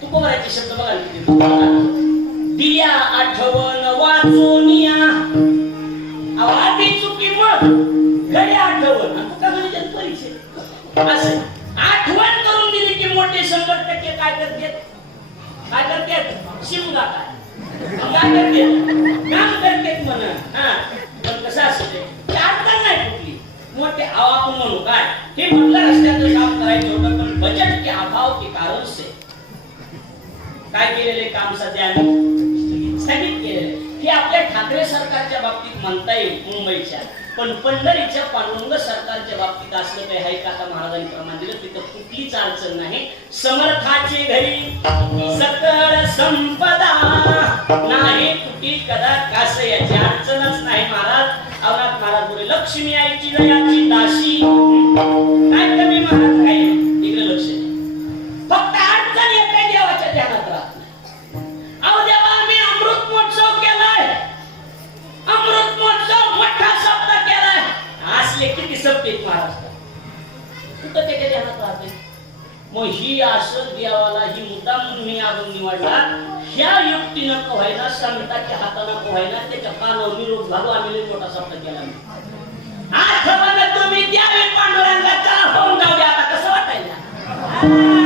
तू शब्द बघा किती दिया आठवण वाचोनिया अहो, आधी चुकी मग घरी आठवण. आणि का असं. आठवण करून दिली की मोठे शंभर टक्के काय करतात? काय करतात? शिमगा काय काय करतात? काम करतात म्हण हा. पण कसं असत ते अडचण नाही कुठली. मोठे आवाप आपण म्हणू काय? हे म्हटलं रस्त्याचं काम करायचं होतं पण बजेट काय केलेले काम सध्या आम्ही स्थगित केलेले. हे आपल्या ठाकरे सरकारच्या बाबतीत म्हणता येईल मुंबईच्या. पण पंढरीच्या पांडुरंग सरकारच्या बाबतीत असलं काही आहे का? आता महाराजांनी प्रमाण दिलं. तिथं कुठलीच अडचण नाही. समर्थाची घरी सकळ संपदा. नाही कुठे कदा कास याची अडचणच नाही महाराज. अवरात महाराज बोले लक्ष्मी आईची दयाची दाशी काय कमी महाराज? काही असं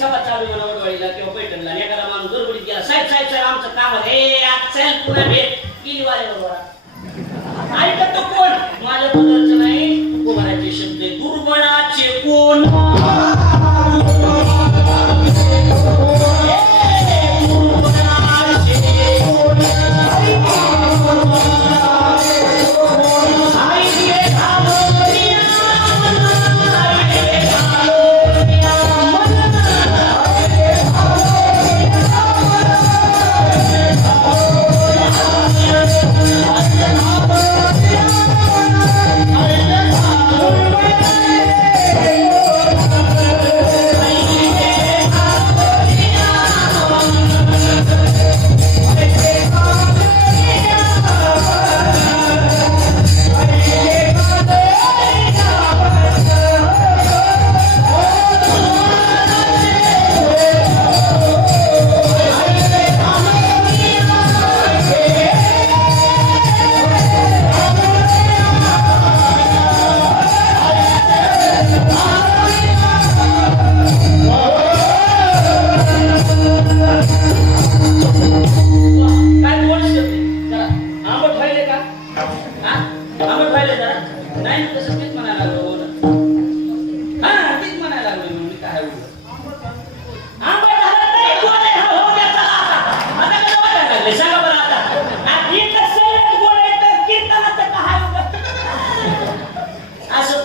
सभा चालू आहे म्हणा वडवाडीला किंवा पैठणला. आणि एखादा माणूस गडबडीत गेला. साहेब साहेब साहेब आमचं काम आहे. हे आज चल पुन्हा भेट. गेली वाऱ्यावर ऐकत तो कोण? माझ्या बदलचं नाही. कुमाराचे शब्द आहे. दुर्बळाचे कोण?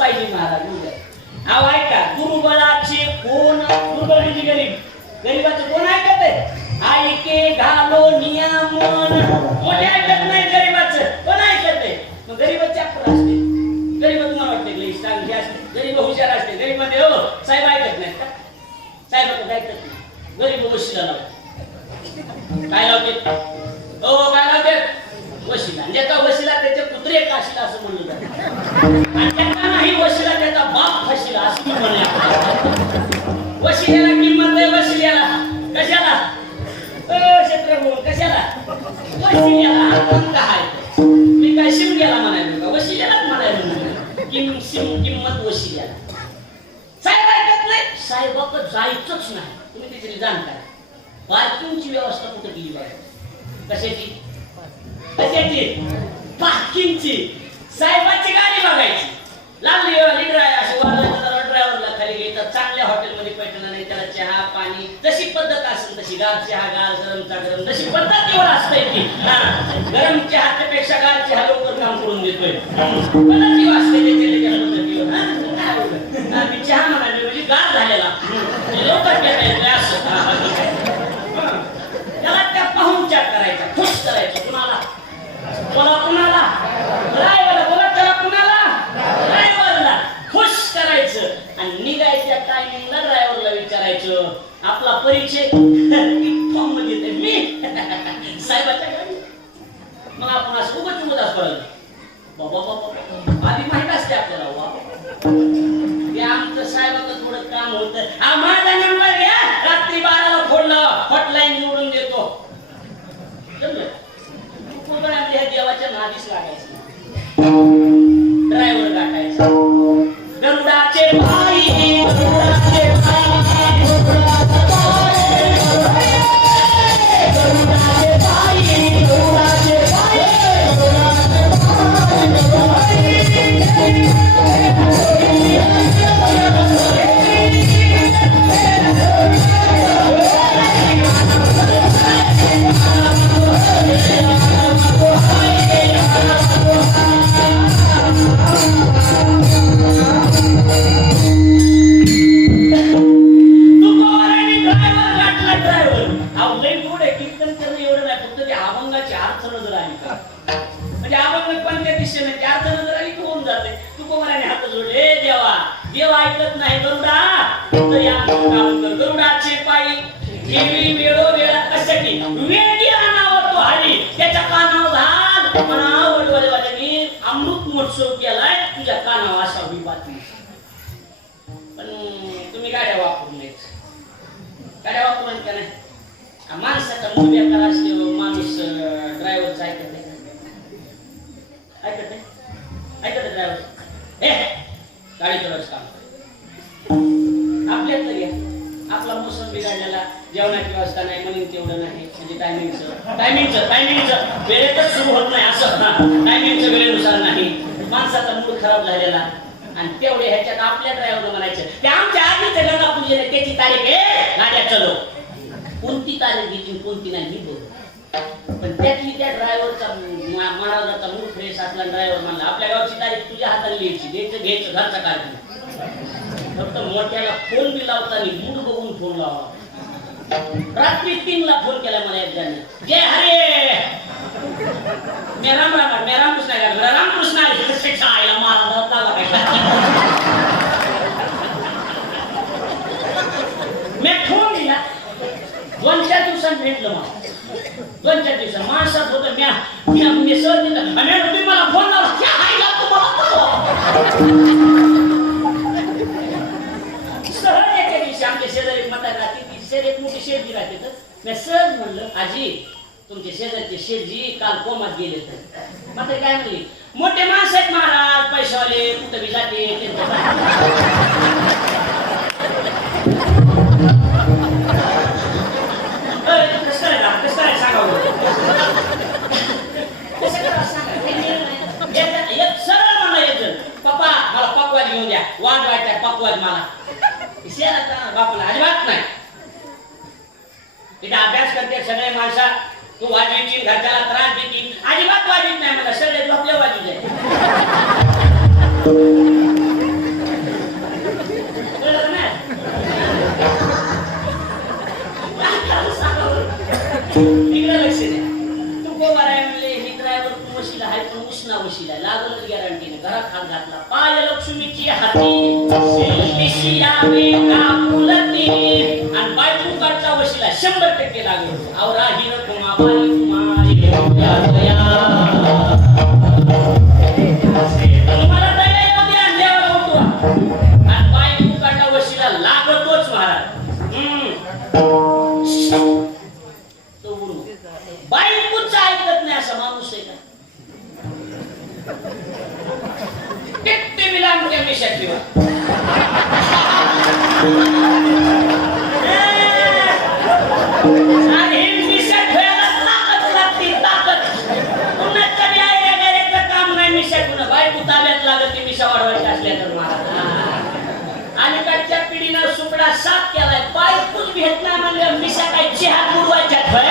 पाहिजे महाराज उद्या. अहो ऐका दुर्बळाचे कोण दुर्बळ म्हणजे गरीब गरीबाचं कोण ऐकत आहे? ऐके घालो नियमन कोणी ऐकत नाही गरीबाचं? कोण ऐकत आहे? मग गरीबाचे अक्कल असते. गरीब तुम्हाला वाटते की चांगली असते. गरीब हुशार असते. गरीबमध्ये हो साहेब ऐकत नाहीत का? साहेब ऐकत नाही. गरीब वशिला लावते. काय लावते? हो काय लावते? वशिला. आणि ज्याचा वशिला त्याचे कुत्रे काशीला असं म्हणलं जातं. आणि त्याचा नाही वशिला त्याचा बाप फशिला असं मी म्हणूया वशिल्याला किंमत आहे वशिल्याला. कशाला? क्षेत्र क्षेत्रभूम कशाला? वशिल्याला आपण काय मी काय शिमग्याला म्हणायला का? वशिल्यालाच म्हणायला मी. किम शिम किंमत वशिल्याला. साहेब ऐकत नाही? साहेबाक जायचंच नाही. तुम्ही त्याची जाणकार पार्किंगची व्यवस्था कुठं केली पाहिजे कशाची? कशाची? पार्किंगची. साहेबाची गाडी बघायची. लागली लीडर आहे अशी वाजवायचं ड्रायव्हरला खाली घेतात चांगल्या हॉटेलमध्ये पैठण नाही त्याला चहा पाणी तशी पद्धत असेल तशी गार चहा गार गरमचा गरम तशी पद्धतीवर असतंय ती गरम चहाच्या पेक्षा गार चहा लवकर काम करून देतोय. पद्धती असते त्याच्या त्याच्या पद्धतीवर. मी चहा म्हणाले म्हणजे गार झालेला. म्हणजे लवकर असं. त्याला त्या पाहून चहा करायचा खुश करायचं. बोला कुणाला? ड्रायव्हर बोला त्याला कुणाला? ड्रायव्हरला खुश करायचं आणि निघायच्या टायमिंगला ड्रायव्हरला विचारायचं. आपला परिचय फॉर्ममध्ये येते मी? साहेबाच्या घरी? मला आपण असं खूपच उगत पडलं. बाबा बाबा आधी माहीत असते आपल्याला बाबा. ते आमचं साहेबाचं थोडं काम होतं. हा माझा नंबर घ्या. कुठं आपल्या देवाच्या नादीस लागायचं. ड्रायव्हर टाकायचा महोत्सव केलाय तुझ्या कानावर असा होई बातमी? पण तुम्ही गाड्या वापरून नाहीत गाड्या वापरून का नाही माणसाचा मूळ करा असलेलो माणूस ड्रायव्हरचा ऐकत नाही. ऐकत नाही? ऐकत ड्रायव्हर हे गाडी करायचं काम आपल्यात तरी आपला मोसम बिघडलेला जेवणाची व्यवस्था नाही म्हणून तेवढं नाही. म्हणजे टायमिंगचं टायमिंगचं टायमिंगचं वेळेतच सुरू होत नाही असं. टायमिंगच्या वेळेनुसार नाही. माणसाचा मूड खराब झालेला. आणि तेवढे ह्याच्यात आपल्या ड्रायव्हर म्हणायचं ते आमच्या आधीचं गंगा पूजन त्याची तारीख आहे. गाड्या चलो. कोणती तारीख घेतली कोणती नाही ही पण त्यातली त्या ड्रायव्हरचा महाराजाचा मूड फ्रेश असला ड्रायव्हर म्हणला आपल्या गावची तारीख तुझ्या हाताला लिहायची द्यायचं घ्यायचं घरचा कार्यक्रम फक्त मोठ्याला फोन बी लावता मूड बघून फोन लावा. रात्री तीनला फोन केला मला एकदा. जय हरे! मी राम राम मी रामकृष्ण आहे का? मला रामकृष्ण आहे आईला महाराजात मी ठेवून दिला दोन चार दिवसांत भेटलं मला दोन चार दिवसात माणसात होतं म्या म्या मी सर दिलं मॅडम तुम्ही मला फोन लावला त्या आईला तुम्हाला सहज दिवशी आमच्या शेजारी म्हातारी राहते ती शेर एक मोठी शेरजी मी सहज म्हणलं आजी तुमचे शेजारचे शेजी काल कोमात गेले तर म्हातारी काय म्हणली? मोठे माणसं आहेत महाराज पैशावाले कुठं बी जाते त्यांचं अरे, सरळ पप्पा मला पकवाज घेऊन द्या वाज व्हायचा पकवाज मला. बापला बापाला अजिबात नाही. तिथे अभ्यास करते सगळे माणसा तू वाजवीची घरच्याला त्रास देतील अजिबात वाजवीत नाही मला सगळे झोपले वाजवी जाईल आहे पण उष्णा वशीला आहे. गॅरंटीने घरात हात घातला. पाय लक्ष्मीची हाती. कापुलती आणि बायकोकडचा वशीला शंभर टक्के लागलो. आवरा हिर कुमा बाई कुमारी Vietnam and Misa Kajihan Muwajabe.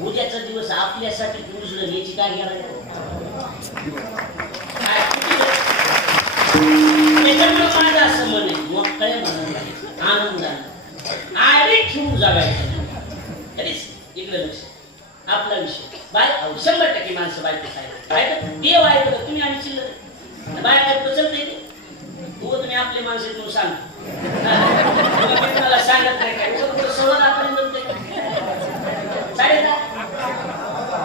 उद्याचा दिवस आपल्यासाठी उजळण याची काय गॅरंटी त्याच्यामुळे माझं असं मन आहे मोकळ्या मनाने आनंदाने. आरे ठेवून जगायचं. तरीच इकडे लक्ष. आपला विषय. बाय शंभर टक्के माणसं बायको साहेब काय देव आहे बघा तुम्ही आणि चिल्लर. बाय काय पचत नाही तू हो, तुम्ही आपले माणसं आहेत सांग. हा. तुम्हाला सांगत नाही काय सहज आपण जमते चालेल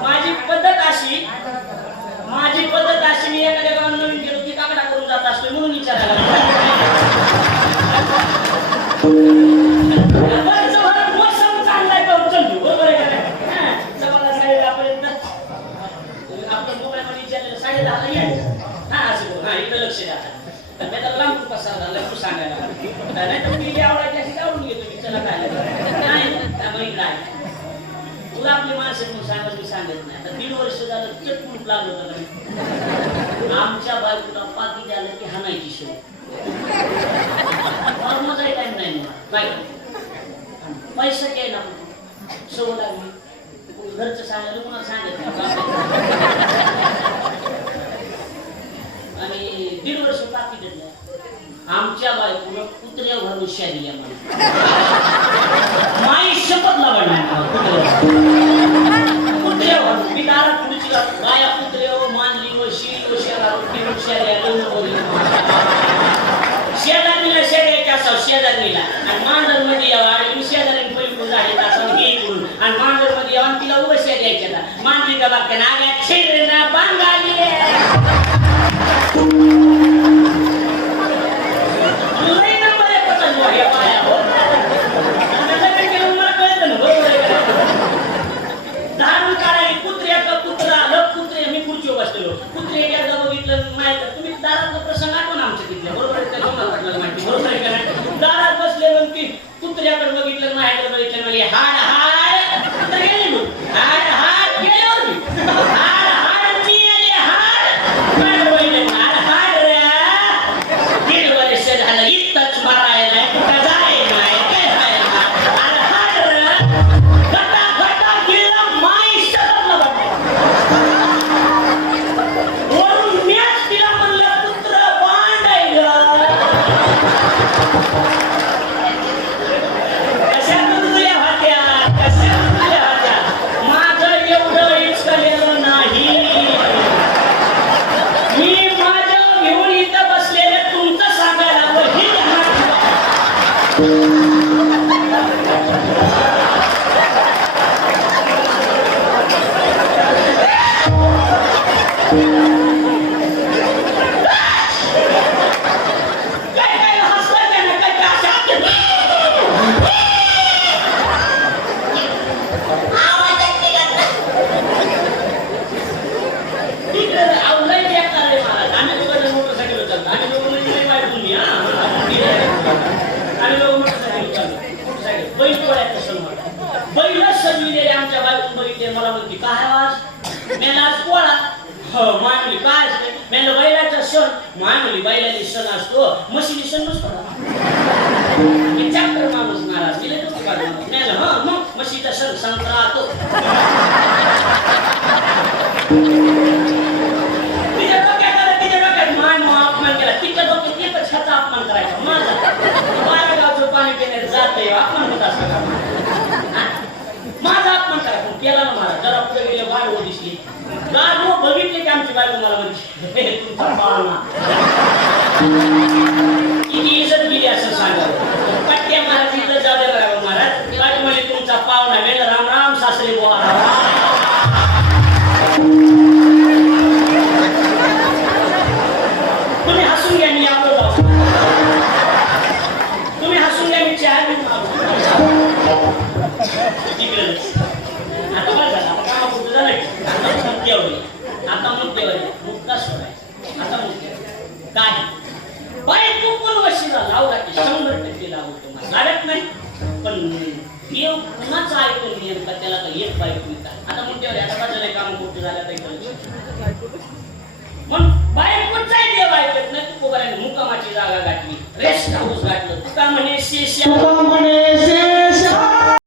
माझी पद्धत अशी माझी पद्धत अशी असतो म्हणून विचारायला बरं, का? हा, असं लक्ष तर मी त्याला सांगायला नाही जे आवडून घेतो मी. काय तुला आपली माणसं सांगत मी सांगत नाही. दीड वर्ष झालं चटकून लागलं आमच्या बायकोला पाती द्यायला की हाणायची शिव माझा टाइम नाही मला काय पैसा काय ना. सवय लागली. घरचं सांगायला कोणाला सांगत आणि दीड वर्ष पाती दिलं आमच्या बायकोनं कुत्र्या घालून शादी आम्हाला माई शपथ लावणार कुत्र्या भरून. मी दारात पुढची गाया कुत्र्या मानली व शील व शेणावर फिरून शेऱ्या असावं शेजारीला आणि मांजरमध्ये यावं आणि मी शेजारीने पलीकडून झाले असावं हे इकडून आणि मांजरमध्ये यावं आणि तिला उभं शेऱ्याच्या मांजरी का बघते ना आग्या छेडना बैलच सजविलेले आमच्या बायकोने बघितले मला म्हणते काय आवाज? मेला आज पोळा हो माय म्हणली काय असते मेला बैलाचा सण. माय म्हणली सण असतो. म्हशीने सण नसतो मी चॅप्टर माणूस नाराज दिले लय डोकं मग म्हशीचा सण संत्रा तो तिच्या डोक्यात आलं, तिच्या डोक्यात मान अपमान केला. तिच्या डोक्यात एकच ह्याचा अपमान करायचा माझा. बारा गावचं पाणी पिण्यात जात अपमान होत असं का? माझा अपमान पण केला ना मला जरा पुढे गेले गाड दिसली गाड बघितले की आमची बायको मला म्हणजे तुमचा पाळणा किती इज्जत गेली असं सांगा. पट्ट्या हो महाराज इथं जाऊ दे महाराज. गाडी म्हणजे तुमचा पाहुणा वेळ राम राम सासरे बोला मुक्त्यावरी आता मुक्त्यावरी मुक्ता सोडायचा? आता मुक्त्यावरी काय? बायको पण वशीला लावला की शंभर टक्के लावतो लागत नाही. पण देव कुणाचं ऐकून नेमका त्याला तर एक बायको मिळतात. आता मुक्त्यावरी आता माझ्या काम मोठं झालं तर मग बायकोचाही देव ऐकत नाही. तू कोबऱ्याने मुकामाची जागा गाठली. रेस्ट हाऊस गाठलं. तुका म्हणे शेष म्हणे